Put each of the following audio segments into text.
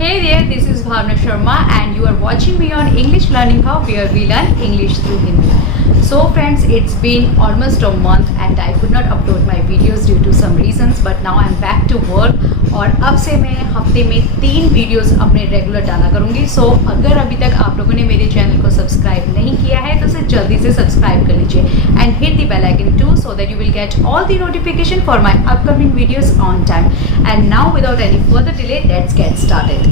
Hey there, this is Bhavna Sharma and you are watching me on English Learning Hub where we learn English through Hindi. So friends, it's been almost a month and I could not upload my videos due to some reasons, but now I'm back to work और अब से मैं हफ्ते में 3 videos अपने regular डाला करूँगी. सो अगर अभी तक आप लोगों ने मेरे चैनल को सब्सक्राइब नहीं किया है तो उसे जल्दी से सब्सक्राइब कर लीजिए and hit the bell icon to so that you will get all the notification for my upcoming videos on time. And now without any further delay let's get started.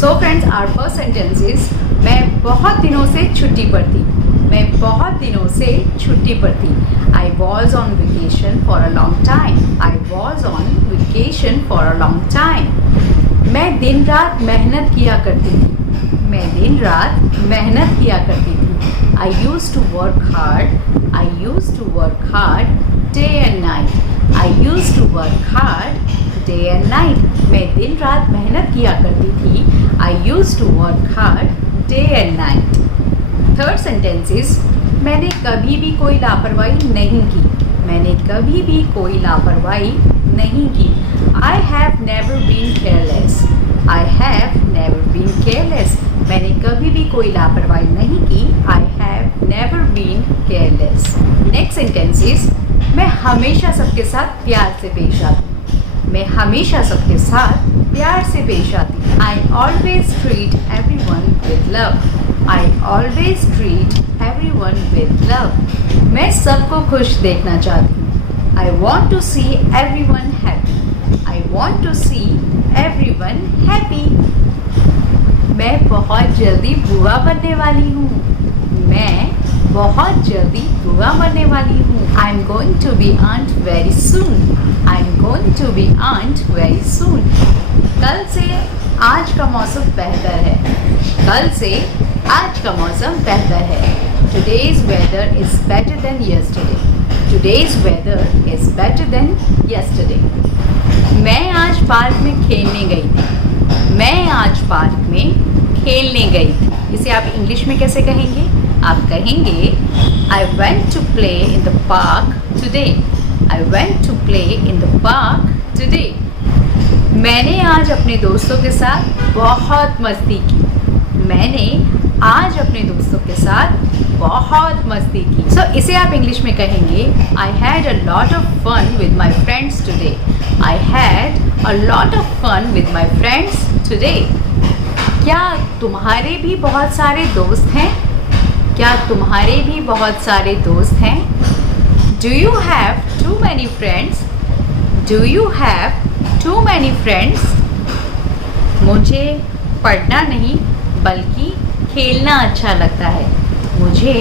So friends, our first sentence is मैं बहुत दिनों से छुट्टी पर थी. मैं बहुत दिनों से छुट्टी पर थी. I was on vacation for a long time. I was on vacation for a long time. मैं दिन रात मेहनत किया करती थी. मैं दिन रात मेहनत किया करती थी. I used to work hard. I used to work hard day and night. I used to work hard day and night. मैं दिन रात मेहनत किया करती थी. I used to work hard day and night. Third sentence is मैंने कभी भी कोई लापरवाही नहीं की. मैंने कभी भी कोई लापरवाही नहीं की. I have never been careless. I have never been careless. मैंने कभी भी कोई लापरवाही नहीं की. I have never been careless. Next sentence is मैं हमेशा सबके साथ प्यार से पेश आती. मैं हमेशा सबके साथ प्यार से पेश आती. I always treat everyone with love. I always treat everyone with love. मैं सबको खुश देखना चाहती हूँ. I want to see everyone happy. I want to see everyone happy. मैं बहुत जल्दी बुआ बनने वाली हूँ. मैं बहुत जल्दी बुआ बनने वाली हूँ. I'm going to be aunt very soon. I'm going to be aunt very soon. कल से आज का मौसम बेहतर है. कल से आज का मौसम बेहतर है. Today's weather is better than yesterday. Today's weather is better than yesterday. मैं आज पार्क में खेलने गई थी. मैं आज पार्क में खेलने गई थी. इसे आप इंग्लिश में कैसे कहेंगे? आप कहेंगे I went to play in the park today. I went to play in the park today. मैंने आज अपने दोस्तों के साथ बहुत मस्ती की. मैंने आज अपने दोस्तों के साथ बहुत मस्ती की. सो इसे आप इंग्लिश में कहेंगे I had a lot of fun with my friends today. I had a lot of fun with my friends today. क्या तुम्हारे भी बहुत सारे दोस्त हैं? क्या तुम्हारे भी बहुत सारे दोस्त हैं? Do you have too many friends? Do you have too many friends? मुझे पढ़ना नहीं बल्कि खेलना अच्छा लगता है. मुझे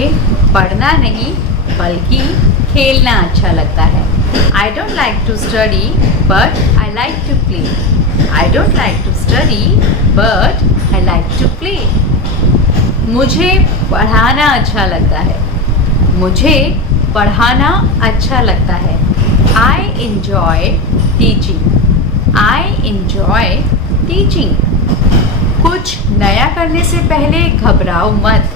पढ़ना नहीं बल्कि खेलना अच्छा लगता है. I don't like to study but I like to play. I don't like to study but I like to play. मुझे पढ़ाना अच्छा लगता है. मुझे पढ़ाना अच्छा लगता है. I enjoy teaching. I enjoy teaching. कुछ नया करने से पहले घबराओ मत.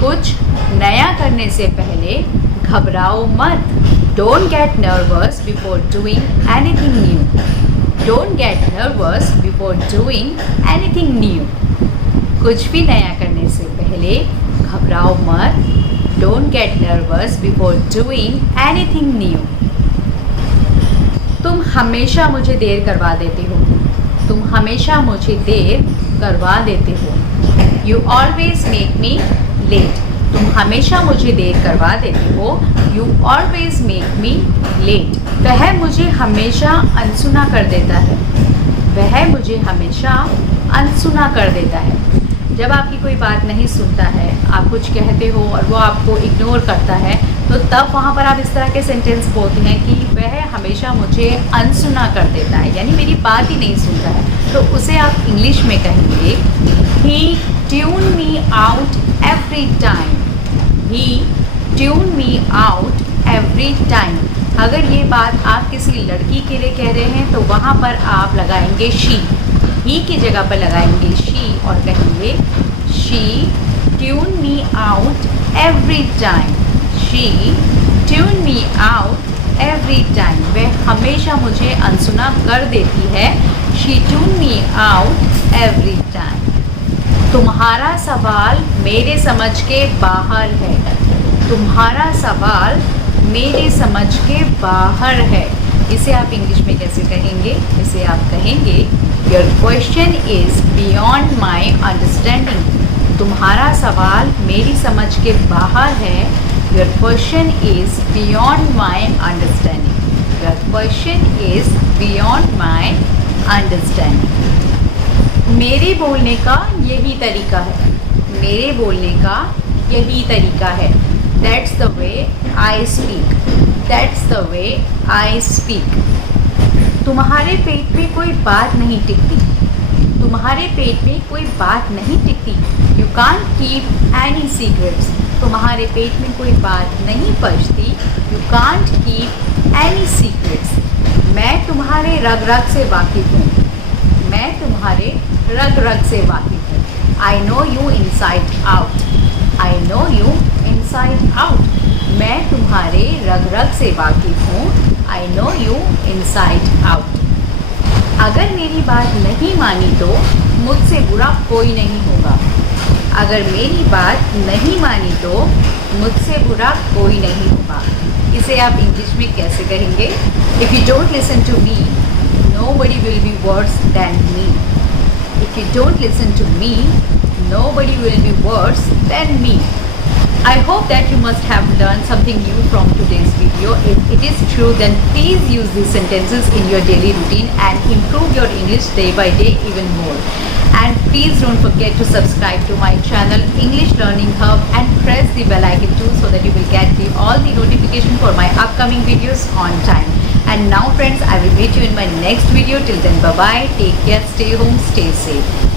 कुछ नया करने से पहले घबराओ मत. Don't get nervous before doing anything new. Don't get nervous before doing anything new. कुछ भी नया करने से पहले घबराओ मत. Don't get nervous before doing anything new. तुम हमेशा मुझे देर करवा देते हो. तुम हमेशा मुझे देर करवा देते हो. You always make me late. तुम हमेशा मुझे देर करवा देते हो. You always make me late. वह मुझे हमेशा अनसुना कर देता है. वह मुझे हमेशा अनसुना कर देता है. जब आपकी कोई बात नहीं सुनता है, आप कुछ कहते हो और वो आपको इग्नोर करता है, तो तब वहाँ पर आप इस तरह के सेंटेंस बोलते हैं कि वह हमेशा मुझे अनसुना कर देता है, यानी मेरी बात ही नहीं सुनता है. तो उसे आप इंग्लिश में कहेंगे He tuned me out every time. He tuned me out every time. अगर ये बात आप किसी लड़की के लिए कह रहे हैं तो वहाँ पर आप लगाएंगे she. ही की जगह पर लगाएंगे she और कहेंगे She tuned me out every time. She tuned me out every time. वह हमेशा मुझे अनसुना कर देती है she tune me out every time. तुम्हारा सवाल मेरे समझ के बाहर है. तुम्हारा सवाल मेरे समझ के बाहर है. इसे आप इंग्लिश में कैसे कहेंगे? इसे आप कहेंगे your question is beyond my understanding. तुम्हारा सवाल मेरी समझ के बाहर है. Your question is beyond my understanding. Your question is beyond my understanding. मेरे बोलने का यही तरीका है. मेरे बोलने का यही तरीका है. That's the way I speak. That's the way I speak. तुम्हारे पेट में कोई बात नहीं टिकती. तुम्हारे पेट में कोई बात नहीं टिकती. You can't keep any secrets. तुम्हारे पेट में कोई बात नहीं पचती. You can't keep any secrets. मैं तुम्हारे रग रग से वाकिफ़ हूँ. मैं तुम्हारे रग रग से वाकिफ़ हूँ. I know you inside out. I know you inside out. मैं तुम्हारे रग रग से वाकिफ़ हूँ. I know you inside out. अगर मेरी बात नहीं मानी तो मुझसे बुरा कोई नहीं होगा. अगर मेरी बात नहीं मानी तो मुझसे बुरा कोई नहीं होगा. इसे आप इंग्लिश में कैसे कहेंगे? If you don't listen to me, nobody will be worse than me. If you don't listen to me, nobody will be worse than me. I hope that you must have learned something new from today's video. If it is true, then please use these sentences in your daily routine and improve your English day by day even more. And please don't forget to subscribe to my channel English Learning Hub and press the bell icon too, so that you will get all the notification for my upcoming videos on time. And now friends, I will meet you in my next video. Till then, bye bye, take care, stay home, stay safe.